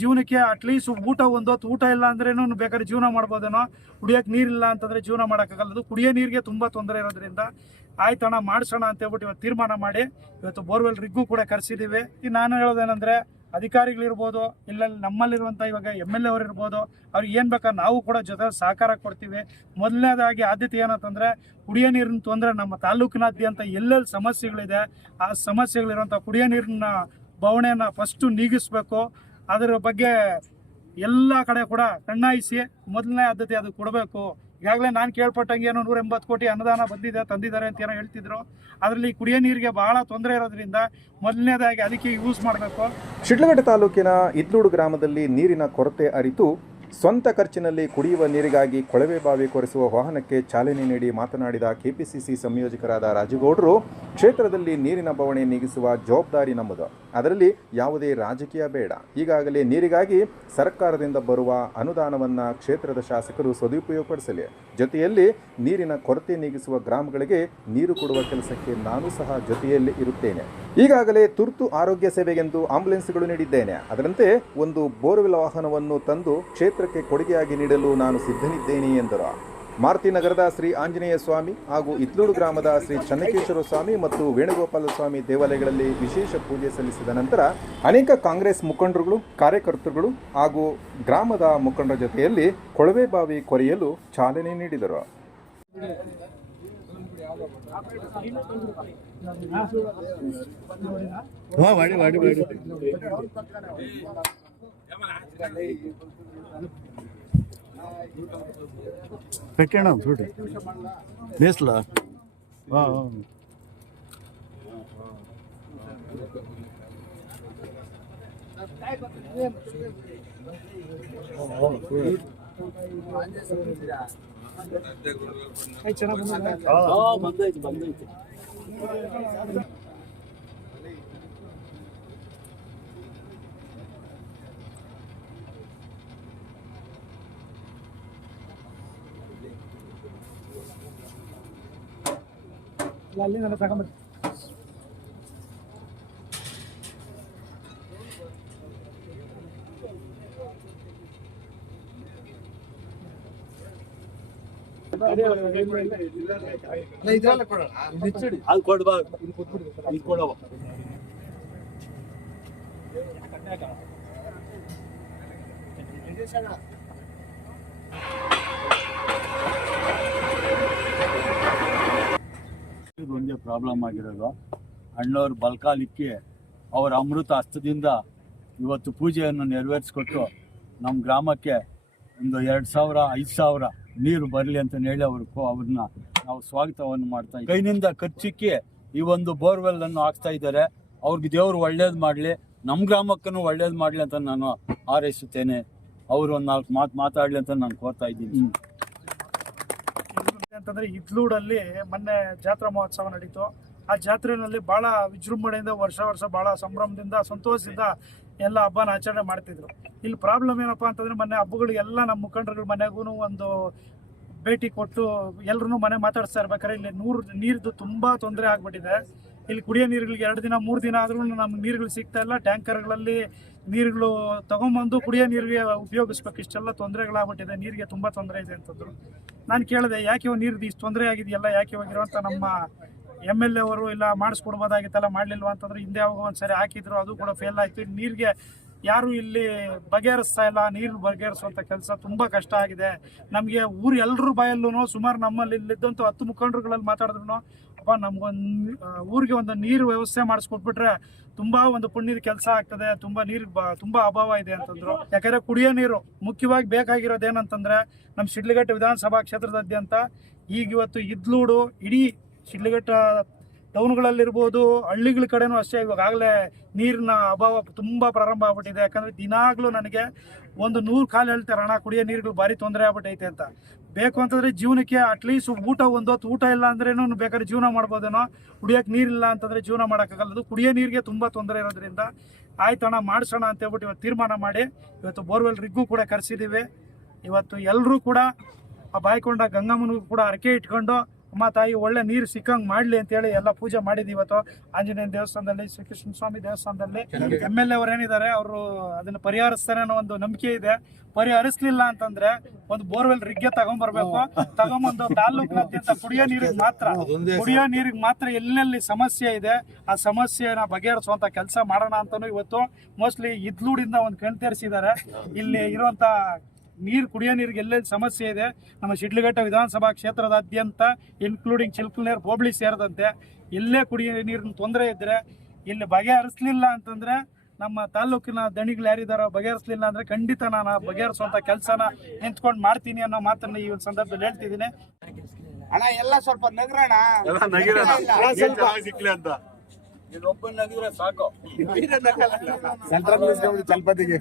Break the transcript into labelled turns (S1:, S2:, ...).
S1: ಜೀವನಕ್ಕೆ ಅಟ್ಲೀಸ್ಟ್ ಊಟ ಒಂದು ಹೊತ್ತು. ಊಟ ಇಲ್ಲ ಅಂದ್ರೇನು ಬೇಕಾದ್ರೆ ಜೀವನ ಮಾಡ್ಬೋದೇನೋ. ಕುಡಿಯೋಕೆ ನೀರಿಲ್ಲ ಅಂತಂದ್ರೆ ಜೀವನ ಮಾಡೋಕ್ಕಾಗಲ್ಲ. ಅದು ಕುಡಿಯೋ ನೀರಿಗೆ ತುಂಬ ತೊಂದರೆ ಇರೋದ್ರಿಂದ ಆಯ್ತಣ್ಣ ಮಾಡಿಸೋಣ ಅಂತ ಹೇಳ್ಬಿಟ್ಟು ಇವತ್ತು ತೀರ್ಮಾನ ಮಾಡಿ ಇವತ್ತು ಬೋರ್ವೆಲ್ ರಿಗ್ಗೂ ಕೂಡ ಕರೆಸಿದ್ದೀವಿ ಈಗ ನಾನು ಹೇಳೋದೇನೆಂದರೆ ಅಧಿಕಾರಿಗಳಿರ್ಬೋದು ಇಲ್ಲ ನಮ್ಮಲ್ಲಿರುವಂಥ ಇವಾಗ ಎಂ ಎಲ್ ಎ ಅವರು ಇರ್ಬೋದು, ಅವ್ರಿಗೆ ಏನು ಬೇಕಾದ್ರೆ ನಾವು ಕೂಡ ಜೊತೆ ಸಹಕಾರ ಕೊಡ್ತೀವಿ. ಮೊದಲನೇದಾಗಿ ಆದ್ಯತೆ ಏನಂತಂದರೆ ಕುಡಿಯೋ ನೀರಿನ ತೊಂದರೆ ನಮ್ಮ ತಾಲೂಕಿನಾದ್ಯಂತ ಎಲ್ಲೆಲ್ಲಿ ಸಮಸ್ಯೆಗಳಿದೆ, ಆ ಸಮಸ್ಯೆಗಳಿರುವಂಥ ಕುಡಿಯೋ ನೀರಿನ ಬವಣೆಯನ್ನು ಫಸ್ಟು ನೀಗಿಸ್ಬೇಕು. ಅದರ ಬಗ್ಗೆ ಎಲ್ಲ ಕಡೆ ಕೂಡ ಕಣ್ಣಾಯಿಸಿ ಮೊದಲನೇ ಆದ್ಯತೆ ಅದು ಕೊಡಬೇಕು. ಈಗಾಗಲೇ ನಾನು ಕೇಳ್ಪಟ್ಟಂಗೆ ಏನೋ ನೂರ ಎಂಬತ್ತು ಕೋಟಿ ಅನುದಾನ ಬಂದಿದೆ, ತಂದಿದ್ದಾರೆ ಅಂತ ಏನೋ ಹೇಳ್ತಿದ್ರು. ಅದರಲ್ಲಿ ಕುಡಿಯೋ ನೀರಿಗೆ ಬಹಳ ತೊಂದರೆ ಇರೋದ್ರಿಂದ ಮೊದಲನೇದಾಗಿ ಅದಕ್ಕೆ ಯೂಸ್ ಮಾಡಬೇಕು.
S2: ಶಿಡ್ಲಘಟ್ಟ ತಾಲೂಕಿನ ಇದ್ಲೂಡು ಗ್ರಾಮದಲ್ಲಿ ನೀರಿನ ಕೊರತೆ ಅರಿತು ಸ್ವಂತ ಖರ್ಚಿನಲ್ಲಿ ಕುಡಿಯುವ ನೀರಿಗಾಗಿ ಕೊಳವೆ ಬಾವಿ ಕೊರೆಸುವ ವಾಹನಕ್ಕೆ ಚಾಲನೆ ನೀಡಿ ಮಾತನಾಡಿದ ಕೆಪಿಸಿಸಿ ಸಂಯೋಜಕರಾದ ರಾಜುಗೌಡರು ಕ್ಷೇತ್ರದಲ್ಲಿ ನೀರಿನ ಬವಣೆ ನೀಗಿಸುವ ಜವಾಬ್ದಾರಿ ನಮ್ಮದು. ಅದರಲ್ಲಿ ಯಾವುದೇ ರಾಜಕೀಯ ಬೇಡ. ಈಗಾಗಲೇ ನೀರಿಗಾಗಿ ಸರ್ಕಾರದಿಂದ ಬರುವ ಅನುದಾನವನ್ನು ಕ್ಷೇತ್ರದ ಶಾಸಕರು ಸದುಪಯೋಗಪಡಿಸಲಿ. ಜೊತೆಯಲ್ಲಿ ನೀರಿನ ಕೊರತೆ ನೀಗಿಸುವ ಗ್ರಾಮಗಳಿಗೆ ನೀರು ಕೊಡುವ ಕೆಲಸಕ್ಕೆ ನಾನು ಸಹ ಜೊತೆಯಲ್ಲಿ ಇರುತ್ತೇನೆ. ಈಗಾಗಲೇ ತುರ್ತು ಆರೋಗ್ಯ ಸೇವೆಗೆಂದು ಆಂಬುಲೆನ್ಸ್ಗಳು ನೀಡಿದ್ದೇನೆ. ಅದರಂತೆ ಒಂದು ಬೋರ್ವೆಲ್ ವಾಹನವನ್ನು ತಂದು ಕ್ಷೇತ್ರಕ್ಕೆ ಕೊಡುಗೆಯಾಗಿ ನೀಡಲು ನಾನು ಸಿದ್ಧನಿದ್ದೇನೆ ಎಂದರು. ಮಾರುತಿ ನಗರದ ಶ್ರೀ ಆಂಜನೇಯ ಸ್ವಾಮಿ ಹಾಗೂ ಇತ್ಲೂರು ಗ್ರಾಮದ ಶ್ರೀ ಚನ್ನಕೇಶ್ವರ ಸ್ವಾಮಿ ಮತ್ತು ವೇಣುಗೋಪಾಲ ಸ್ವಾಮಿ ದೇವಾಲಯಗಳಲ್ಲಿ ವಿಶೇಷ ಪೂಜೆ ಸಲ್ಲಿಸಿದ ನಂತರ ಅನೇಕ ಕಾಂಗ್ರೆಸ್ ಮುಖಂಡರುಗಳು, ಕಾರ್ಯಕರ್ತರುಗಳು ಹಾಗೂ ಗ್ರಾಮದ ಮುಖಂಡರ ಜೊತೆಯಲ್ಲಿ ಕೊಳವೆ ಬಾವಿ ಕೊರೆಯಲು ಚಾಲನೆ ನೀಡಿದರು.
S3: పెట్టాను చూడు బేస్లా ಬಂದೈತಿ ಬಂದೈತಿ
S1: ಅಲ್ಲಿ ನನ್ನ ತಗೊಂಬ
S3: ಅದು ಕೊಡ್ಬಾ ಇದು ಕೊಡವ ಇದು ಒಂದೇ ಪ್ರಾಬ್ಲಮ್ ಆಗಿರೋದು. ಅಣ್ಣವ್ರು ಬಲ್ಕಾಲಿಕ್ಕೆ ಅವರ ಅಮೃತ ಹಸ್ತದಿಂದ ಇವತ್ತು ಪೂಜೆಯನ್ನು ನೆರವೇರಿಸ್ಕೊಟ್ಟು ನಮ್ಮ ಗ್ರಾಮಕ್ಕೆ ಒಂದು ಎರಡು ಸಾವಿರ, ಐದು ಸಾವಿರ ನೀರು ಬರಲಿ ಅಂತ ಹೇಳಿ ಅವರು ಅವ್ರನ್ನ ನಾವು ಸ್ವಾಗತವನ್ನು ಮಾಡ್ತಾ ಇದ್ದೀವಿ. ಕೈನಿಂದ ಖರ್ಚಿಕ್ಕಿ ಈ ಒಂದು ಬೋರ್ವೆಲ್ ಅನ್ನು ಹಾಕ್ತಾ ಇದ್ದಾರೆ. ಅವ್ರಿಗೆ ದೇವರು ಒಳ್ಳೇದು ಮಾಡಲಿ ನಮ್ಮ ಗ್ರಾಮಕ್ಕೂ ಒಳ್ಳೇದು ಮಾಡಲಿ ಅಂತ ನಾನು ಹಾರೈಸುತ್ತೇನೆ. ಅವರು ಒಂದು ನಾಲ್ಕು ಮಾತು ಮಾತಾಡಲಿ ಅಂತ ನಾನು ಕೋರ್ತಾ ಇದ್ದೀನಿ.
S1: ಅಂತಂದ್ರೆ ಇದ್ಲೂಡಲ್ಲಿ ಮೊನ್ನೆ ಜಾತ್ರಾ ಮಹೋತ್ಸವ ನಡೀತು. ಆ ಜಾತ್ರೆಯಲ್ಲಿ ಬಹಳ ವಿಜೃಂಭಣೆಯಿಂದ ವರ್ಷ ವರ್ಷ ಬಹಳ ಸಂಭ್ರಮದಿಂದ, ಸಂತೋಷದಿಂದ ಎಲ್ಲ ಹಬ್ಬನ ಆಚರಣೆ ಮಾಡ್ತಿದ್ರು. ಇಲ್ಲಿ ಪ್ರಾಬ್ಲಮ್ ಏನಪ್ಪಾ ಅಂತಂದ್ರೆ ಮೊನ್ನೆ ಹಬ್ಬಗಳಿಗೆಲ್ಲ ನಮ್ಮ ಮುಖಂಡರುಗಳ ಮನೆಗೂ ಒಂದು ಭೇಟಿ ಕೊಟ್ಟು ಎಲ್ಲರೂ ಮನೆ ಮಾತಾಡಿಸ್ತಾ ಇರ್ಬೇಕಾದ್ರೆ ಇಲ್ಲಿ ನೂರು, ನೀರ್ದು ತುಂಬಾ ತೊಂದರೆ ಆಗ್ಬಿಟ್ಟಿದೆ. ಇಲ್ಲಿ ಕುಡಿಯೋ ನೀರುಗಳಿಗೆ ಎರಡು ದಿನ, ಮೂರು ದಿನ ಆದ್ರೂ ನಮ್ಗೆ ನೀರುಗಳು ಸಿಗ್ತಾ ಇಲ್ಲ. ಟ್ಯಾಂಕರ್ಗಳಲ್ಲಿ ನೀರುಗಳು ತಗೊಂಬಂದು ಕುಡಿಯೋ ನೀರಿಗೆ ಉಪಯೋಗಿಸ್ಬೇಕು. ಇಷ್ಟೆಲ್ಲ ತೊಂದರೆಗಳಾಗ್ಬಿಟ್ಟಿದೆ. ನೀರಿಗೆ ತುಂಬಾ ತೊಂದರೆ ಇದೆ ಅಂತಂದ್ರು. ನಾನು ಕೇಳಿದೆ, ಯಾಕೆ ನೀರ್ದು ಇಷ್ಟು ತೊಂದರೆ ಆಗಿದೆಯಲ್ಲ, ಯಾಕೆ ಹೋಗಿರುವಂತ ನಮ್ಮ ಎಂ ಎಲ್ ಎ ಅವರು ಇಲ್ಲ ಮಾಡಿಸ್ಕೊಡ್ಬೋದಾಗಿತ್ತಲ್ಲ, ಮಾಡಲಿಲ್ವ ಅಂತಂದ್ರೆ, ಹಿಂದೆ ಯಾವಾಗ ಒಂದ್ಸರಿ ಹಾಕಿದ್ರು, ಅದು ಕೂಡ ಫೇಲ್ ಆಯ್ತು. ನೀರಿಗೆ ಯಾರು ಇಲ್ಲಿ ಬಗೆಹರಿಸ್ತಾ ಇಲ್ಲ. ನೀರು ಬಗೆಹರಿಸುವಂಥ ಕೆಲಸ ತುಂಬಾ ಕಷ್ಟ ಆಗಿದೆ. ನಮಗೆ ಊರು ಎಲ್ಲರೂ ಬಾಯಲ್ಲೂ ಸುಮಾರು ನಮ್ಮಲ್ಲಿ ಇಲ್ಲಿದ್ದಂಥ ಹತ್ತು ಮುಖಂಡರುಗಳಲ್ಲಿ ಮಾತಾಡಿದ್ರು ಅಪ್ಪ ನಮ್ಗೊಂದು ಊರಿಗೆ ಒಂದು ನೀರು ವ್ಯವಸ್ಥೆ ಮಾಡಿಸ್ಕೊಟ್ಬಿಟ್ರೆ ತುಂಬಾ ಒಂದು ಪುಣ್ಯದ ಕೆಲಸ ಆಗ್ತದೆ, ತುಂಬಾ ನೀರು ಬ- ತುಂಬಾ ಅಭಾವ ಇದೆ ಅಂತಂದ್ರು. ಯಾಕಂದ್ರೆ ಕುಡಿಯೋ ನೀರು ಮುಖ್ಯವಾಗಿ ಬೇಕಾಗಿರೋದು ಏನಂತಂದ್ರೆ ನಮ್ಮ ಶಿಡ್ಲಘಟ್ಟ ವಿಧಾನಸಭಾ ಕ್ಷೇತ್ರದಾದ್ಯಂತ ಈಗ ಇವತ್ತು ಇದ್ಲೂಡು ಇಡೀ ಶಿಡ್ಲಘಟ್ಟ ಟೌನ್ಗಳಲ್ಲಿರ್ಬೋದು, ಹಳ್ಳಿಗಳ ಕಡೆನೂ ಅಷ್ಟೇ ಇವಾಗಲೇ ನೀರಿನ ಅಭಾವ ತುಂಬ ಪ್ರಾರಂಭ ಆಗ್ಬಿಟ್ಟಿದೆ. ಯಾಕಂದ್ರೆ ದಿನಾಗ್ಲೂ ನನಗೆ ಒಂದು ನೂರು ಕಾಲು ಹೇಳ್ತಾರೆ, ಅಣ್ಣ, ಕುಡಿಯೋ ನೀರುಗಳು ಭಾರಿ ತೊಂದರೆ ಆಗ್ಬಿಟ್ಟೈತೆ ಅಂತ. ಬೇಕು ಅಂತಂದ್ರೆ ಜೀವನಕ್ಕೆ ಅಟ್ಲೀಸ್ಟ್ ಊಟ ಒಂದು ಹೊತ್ತು ಊಟ ಇಲ್ಲ ಅಂದ್ರೇನು ಬೇಕಾದ್ರೆ ಜೀವನ ಮಾಡ್ಬೋದೇನೋ. ಕುಡಿಯೋಕೆ ನೀರಿಲ್ಲ ಅಂತಂದ್ರೆ ಜೀವನ ಮಾಡೋಕ್ಕಾಗಲ್ಲ. ಅದು ಕುಡಿಯೋ ನೀರಿಗೆ ತುಂಬ ತೊಂದರೆ ಇರೋದ್ರಿಂದ ಆಯ್ತಣ್ಣ ಮಾಡಿಸೋಣ ಅಂತ ಹೇಳ್ಬಿಟ್ಟು ಇವತ್ತು ತೀರ್ಮಾನ ಮಾಡಿ ಇವತ್ತು ಬೋರ್ವೆಲ್ ರಿಗ್ಗೂ ಕೂಡ ಕರೆಸಿದ್ದೀವಿ ಇವತ್ತು ಎಲ್ಲರೂ ಕೂಡ ಆ ಬಾಯ್ಕೊಂಡ ಗಂಗಮ್ಮನಿಗೂ ಕೂಡ ಹರಕೆ ಇಟ್ಕೊಂಡು ಅಮ್ಮ ತಾಯಿ ಒಳ್ಳೆ ನೀರು ಸಿಕ್ಕಂಗೆ ಮಾಡ್ಲಿ ಅಂತೇಳಿ ಎಲ್ಲ ಪೂಜೆ ಮಾಡಿದ್ವಿ ಇವತ್ತು. ಆಂಜನೇಯ ದೇವಸ್ಥಾನದಲ್ಲಿ ಶ್ರೀಕೃಷ್ಣ ಸ್ವಾಮಿ ದೇವಸ್ಥಾನದಲ್ಲಿ. ಎಂ ಎಲ್ ಎ ಅವ್ರು ಏನಿದ್ದಾರೆ ಅವರು ಅದನ್ನ ಪರಿಹರಿಸ್ತಾರೆ ಅನ್ನೋ ಒಂದು ನಂಬಿಕೆ ಇದೆ. ಪರಿಹರಿಸ್ಲಿಲ್ಲ ಅಂತಂದ್ರೆ ಒಂದು ಬೋರ್ವೆಲ್ ರಿಗ್ಗೆ ತಗೊಂಡ್ಬರ್ಬೇಕು ತಗೊಂಬಂದು ತಾಲೂಕಿನಾದ್ಯಂತ ಕುಡಿಯೋ ನೀರಿಗೆ ಮಾತ್ರ ಕುಡಿಯೋ ನೀರಿಗೆ ಮಾತ್ರ ಎಲ್ಲೆಲ್ಲಿ ಸಮಸ್ಯೆ ಇದೆ ಆ ಸಮಸ್ಯೆನ ಬಗೆಹರಿಸುವಂತ ಕೆಲಸ ಮಾಡೋಣ ಅಂತಾನು ಇವತ್ತು. ಮೋಸ್ಟ್ಲಿ ಇದ್ಲೂಡಿಂದ ಒಂದು ಕಣ್ ತೇರಿಸಿದ್ದಾರೆ. ಇಲ್ಲಿ ಇರುವಂತ ನೀರು ಕುಡಿಯೋ ನೀರಿಗೆ ಎಲ್ಲೆಲ್ಲಿ ಸಮಸ್ಯೆ ಇದೆ ನಮ್ಮ ಶಿಡ್ಲಘಟ್ಟ ವಿಧಾನಸಭಾ ಕ್ಷೇತ್ರದಾದ್ಯಂತ ಇನ್ಕ್ಲೂಡಿಂಗ್ ಚಿಲ್ಕಲ್ನೇರ್ ಹೋಬಳಿ ಸೇರಿದಂತೆ ಎಲ್ಲೇ ಕುಡಿಯೋ ನೀರಿನ ತೊಂದರೆ ಇದ್ರೆ ಇಲ್ಲಿ ಬಗೆಹರಿಸ್ಲಿಲ್ಲ ಅಂತಂದ್ರೆ ನಮ್ಮ ತಾಲೂಕಿನ ದಣಿಗಳು ಯಾರಿದಾರೋ ಬಗೆಹರಿಸ್ಲಿಲ್ಲ ಅಂದ್ರೆ ಖಂಡಿತ ನಾನು ಬಗೆಹರಿಸುವಂತ ಕೆಲಸನ ನಿಂತ್ಕೊಂಡು ಮಾಡ್ತೀನಿ ಅನ್ನೋ ಮಾತನ್ನ ಈ ಒಂದು ಸಂದರ್ಭದಲ್ಲಿ ಹೇಳ್ತಿದ್ದೀನಿ.
S4: ಅಣ್ಣ ಎಲ್ಲ ಸ್ವಲ್ಪ ನಗರಣ
S3: ಒಬ್ಬನ ನಗಿದ್ರೆ ಸಾಕು.
S4: ಸೆಂಟ್ರಲ್ ಚಲ್ಪತಿಗೆ.